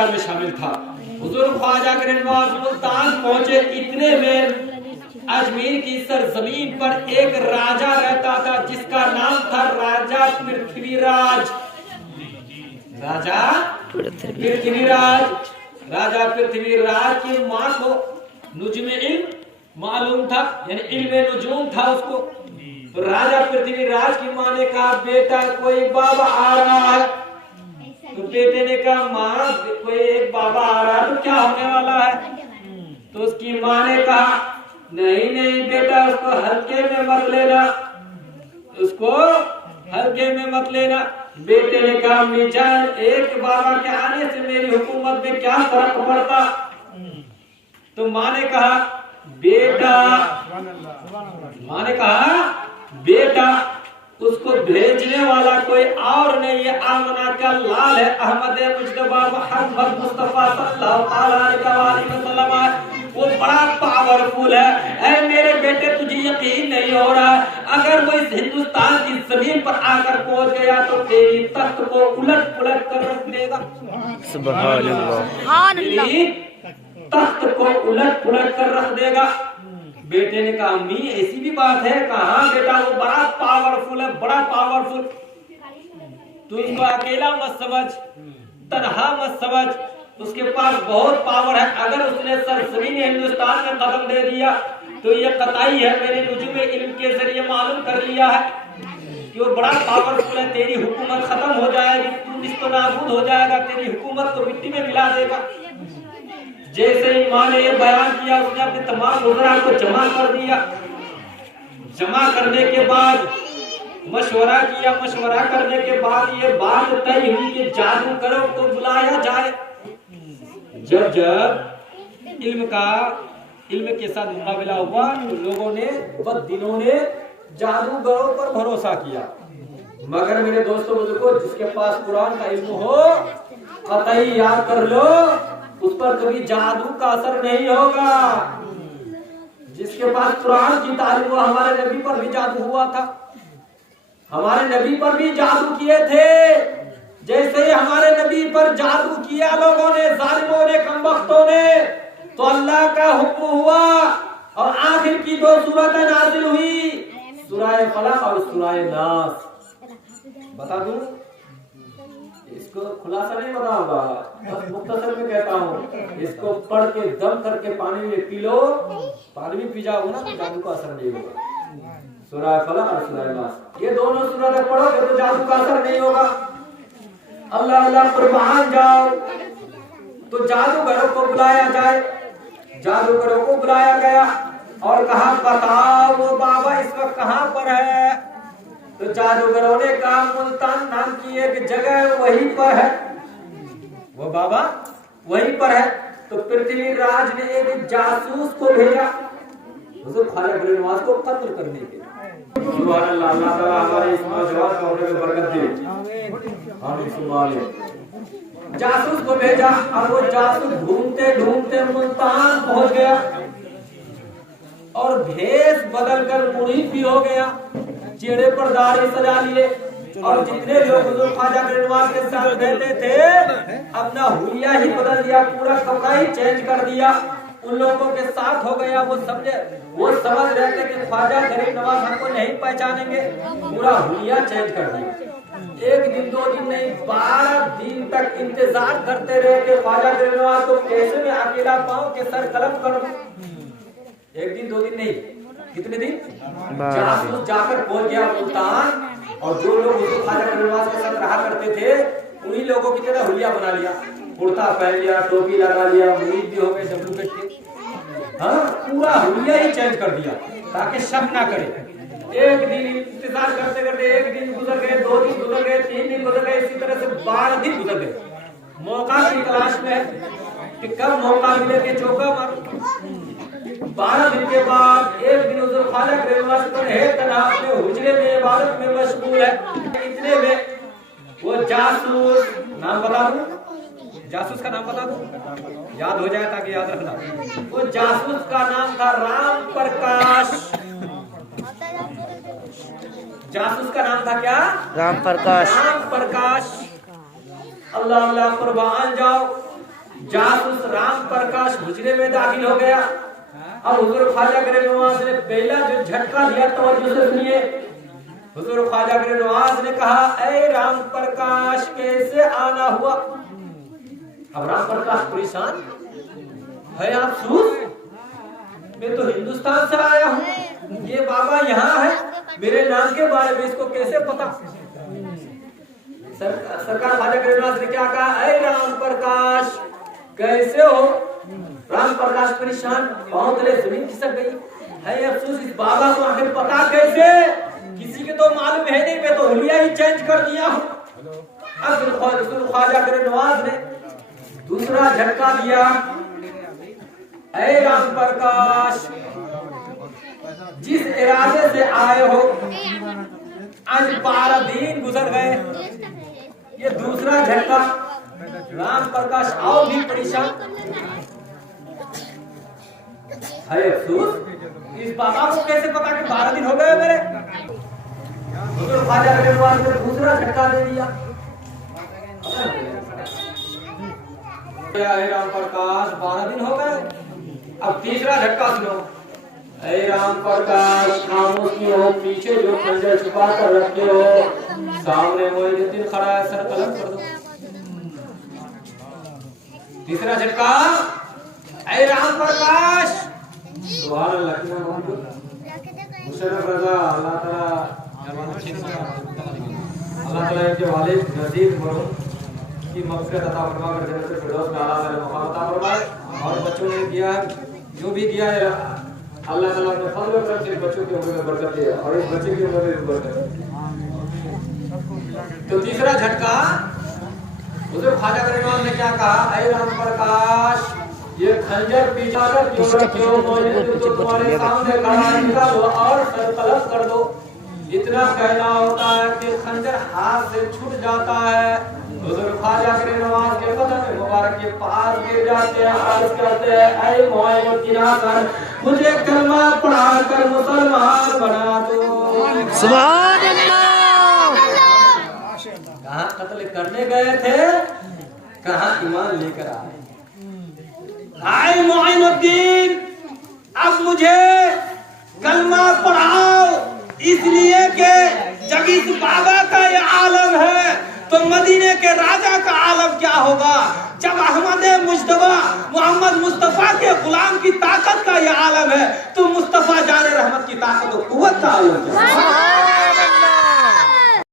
मुल्तान में शामिल था। हुजूर ख्वाजा गरीबनवाज मुल्तान पहुंचे, इतने में अजमेर की सरजमीन पर एक राजा रहता था जिसका नाम था राजा पृथ्वीराज। राजा पृथ्वीराज, राजा पृथ्वीराज की मां को नुजूम इल्म मालूम था, यानी इल्म नुजूम था उसको। तो राजा पृथ्वीराज की मां ने कहा बेटा कोई बाबा आ रहा है। तो बेटे ने कहा मां कोई एक बाबा आ रहा है तो क्या होने वाला है। तो उसकी मां ने कहा नहीं नहीं बेटा उसको हल्के में मत लेना, उसको हल्के में मत लेना। बेटे ने कहा मिजान एक बाबा के आने से मेरी हुकूमत में क्या फर्क पड़ता। तो मां ने कहा बेटा उसको भेजने वाला कोई और नहीं है, आमना का लाल है, अहमद मुज्तबा मोहम्मद मुस्तफा सल्लल्लाहु अलैहि वसल्लम। वो बड़ा पावरफुल है। ऐ मेरे बेटे तुझे यकीन नहीं हो रहा है, अगर वो इस हिंदुस्तान की जमीन पर आकर पहुंच गया तो तेरी तख्त को उलट पुलट कर रख देगा। सुभान अल्लाह, तख्त को उलट पुलट कर रख देगा। बेटे ने कहा अम्मी ऐसी भी बात है। कहा बेटा वो बड़ा पावरफुल है, बड़ा पावरफुल। तू उसको अकेला मत समझ, तन्हा मत समझ, उसके पास बहुत पावर है। अगर उसने सरजमीन हिंदुस्तान में कदम दे दिया तो ये कतई है, मैंने नुजूम इल्म के जरिए मालूम कर लिया है कि वो बड़ा पावरफुल है। तेरी हुकूमत खत्म हो जाएगी, तू निस्तनाबूद हो जाएगा, तेरी हुकूमत को मिट्टी में मिला देगा। जैसे ही मां ने ये बयान किया उसने अपने तमाम वज़रा को जमा कर दिया। जमा करने के बाद मशवरा किया, मशवरा करने के बाद ये बात तय हुई कि जादूगरों को बुलाया जाए। जब इल्म के साथ मुकाबला हुआ तो लोगों ने बददिलों ने जादूगरों पर भरोसा किया। मगर मेरे दोस्तों बुजुर्गों जिसके पास कुरान का इल्म हो कतई याद कर लो उस पर कभी जादू का असर नहीं होगा। जिसके पास कुरान की तालीम हुआ, हमारे नबी पर भी जादू हुआ था, हमारे नबी पर भी जादू किए थे। जैसे ही हमारे नबी पर जादू किया लोगों ने, जालिमों ने, कमबख्तों ने, तो अल्लाह का हुक्म हुआ और आखिर की दो सूरतें नाजिल हुई, सूरह फलक और सूरह नास। बता दूं, इसको खुलासा नहीं बताऊंगा, बस मुख्तसर में कहता हूँ, इसको पढ़ के दम करके पानी में पी लो, पानी में पी जाओगे ना तो जादू का असर नहीं होगा। सूरह फलक और सूरह नास ये दोनों सूरतें पढ़ोगे तो जादू का असर नहीं होगा। अल्लाह अल्लाह कुर्बान जाओ। तो जादूगरों को बुलाया जाए, जादूगरों को बुलाया गया और कहा बताओ वो बाबा इस वक्त कहाँ पर है। तो जादूगरों ने कहा मुल्तान नाम की एक जगह वहीं पर है, वो बाबा वहीं पर है। तो पृथ्वीराज ने एक जासूस को भेजा हुजूर ख्वाजा गरीबनवाज को कत्ल करने के लिए। सुभान अल्लाह, अल्लाह ताला हमारे इस नौजवान को अपने में बरकत दे। आमीन सुभान। जासूस को भेजा और वो जासूस ढूंढते ढूंढते मुल्तान पहुंच गया और भेष बदल कर मुरीद भी हो गया, चेहरे पर दाढ़ी सजा लिए और जितने लोग हुजूर ख्वाजा गरीबनवाज के साथ रहते थे अपना हुलिया ही बदल दिया, पूरा कपड़ा ही चेंज कर दिया। उन लोगों के साथ हो गया, वो समझ रहे थे कि ख्वाजा गरीबनवाज हमको नहीं पहचानेंगे, पूरा हुलिया चेंज कर दिया। एक दिन दो दिन नहीं 12 दिन तक इंतजार करते रहे कि ख्वाजा गरीबनवाज को कैसे मैं अकेला पाऊं कि सर कलम कर दूं। एक दिन दो दिन नहीं, कितने दिन? जासूस जाकर पहुंच गया मुल्तान और जो लोग उसको ख्वाजा गरीबनवाज के साथ रहा करते थे उन्हीं लोगों की तरह हुलिया बना लिया, कुर्ता पहन लिया, टोपी लगा लिया, मुरीद भी हो गए डुप्लीकेट के। हाँ, पूरा हुलिया ही चेंज कर दिया ताकि शक ना करे। एक दिन इंतजार करते करते एक दिन गुजर गए, 2 दिन गुजर गए, 3 दिन गुजर गए, इसी तरह से 12 दिन गुजर गए। मौका की तलाश में कि कब मौका मिले कि चौका मारूं। 12 दिन के बाद एक दिन हुजूर ख्वाजा गरीबनवाज पर है तन्हा अपने हुजरे में इबादत में मशगूल है। इतने में वो जासूस, नाम बता दूं, जासूस का नाम बता दूं, याद हो जाए ताकि याद रखना। वो जासूस का नाम था राम प्रकाश। जासूस का नाम था क्या? राम प्रकाश। राम प्रकाश। अल्लाह अल्लाह कुर्बान जाओ। जासूस राम प्रकाश हुजरे में दाखिल हो गया। अब हुजूर ख्वाजा गरीब नवाज ने पहला जो झटका दिया, तवज्जो से सुनिए। हुजूर ख्वाजा गरीब नवाज ने कहा, ऐ राम प्रकाश कैसे आना हुआ? अब राम प्रकाश परेशान है, अफसोस मैं तो हिंदुस्तान से आया हूँ, ये बाबा यहाँ है, मेरे नाम के बारे में इसको कैसे पता? सरकार ख्वाजा गरीब नवाज ने क्या कहा, ऐ राम प्रकाश कैसे हो? राम प्रकाश परेशान, पांव तले जमीन खिसक गई। है अफसोस, इस बाबा को आखिर पता कैसे? किसी के तो मालूम है नहीं, मैं तो हुलिया ही चेंज कर दिया हूँ। अब ख्वाजा गरीब नवाज ने दूसरा झटका दिया, ऐ राम प्रकाश जिस इरादे से आए हो आज 12 दिन गुजर गए। ये दूसरा झटका। राम प्रकाश और भी परेशान है, अफसोस इस बाबा को कैसे पता कि 12 दिन हो गए मेरे? तो ख्वाजा गरीब नवाज ने दूसरा झटका दे दिया। राम प्रकाश 12 दिन हो गए। अब तीसरा झटका सुनो, ऐ राम प्रकाश खामोश क्यों हो? पीछे जो खंजर छुपा कर रखे हो, सामने मोइनुद्दीन खड़ा है, सर कलम कर दो। तीसरा झटका, ऐ राम प्रकाश सुभान अल्लाह की मुशर्रफ रजा अल्लाह ताला इनके वालिद नजीर मरहूम की मग़फ़िरत अता फरमा कर जन्नत से फिरदौस का आला मकाम अता फरमाए। और बच्चों ने दिया जो भी दिया है अल्लाह ताला ने फज़ल और करम से बच्चों की उम्र में बरकत दे और इस बच्चे की उम्र में बरकत। तो तीसरा झटका, हुजूर ख्वाजा गरीब नवाज ने क्या कहा, ऐ राम प्रकाश ये खंजर पीछा कर क्यों रखे हो? मोइनुद्दीन तो तुम्हारे सामने खड़ा, निकालो और सर कलम कर दो। इतना कहना होता है कि खंजर हाथ से छूट जाता है। हुजूर ख्वाजा गरीब नवाज के कदम मुबारक के पास गिर जाते हैं, अर्ज करते हैं, ऐ मोइनुद्दीन आकर मुझे कलमा पढ़ा कर मुसलमान बना दो। सुभान अल्लाह। कहाँ कत्ल करने गए थे, कहाँ ईमान लेकर आए। आए मोइनुद्दीन, अब मुझे कलमा पढ़ाओ, इसलिए कि जब इस बाबा का ये आलम है तो मदीने के राजा का आलम क्या होगा? जब अहमद मुज्तबा मोहम्मद मुस्तफा के गुलाम की ताकत का ये आलम है तो मुस्तफा जाने रहमत की ताकत और कुव्वत का आलम क्या है?